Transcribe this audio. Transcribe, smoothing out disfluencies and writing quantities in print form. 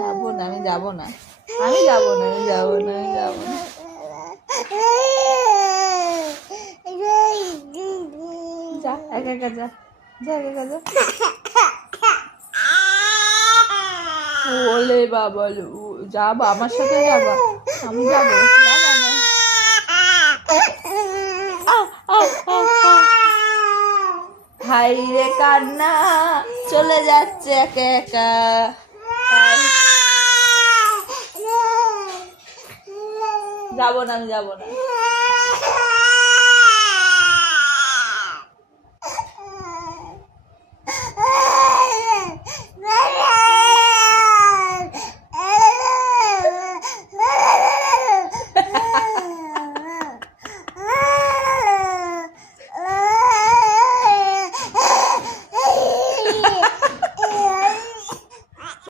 যাবো না, আমি যাবো না, আমি যাবো না, আমি যাবো না, আমি যাবো না। যা একা একা যা, যা একা একা যা। ওলে বাবা, যাবা আমার সাথে যাবা? আমি যাবো, যাবা না। হাই রে কান্না, চলে যাচ্ছে একা একা। যাবো না, আমি যাবো না।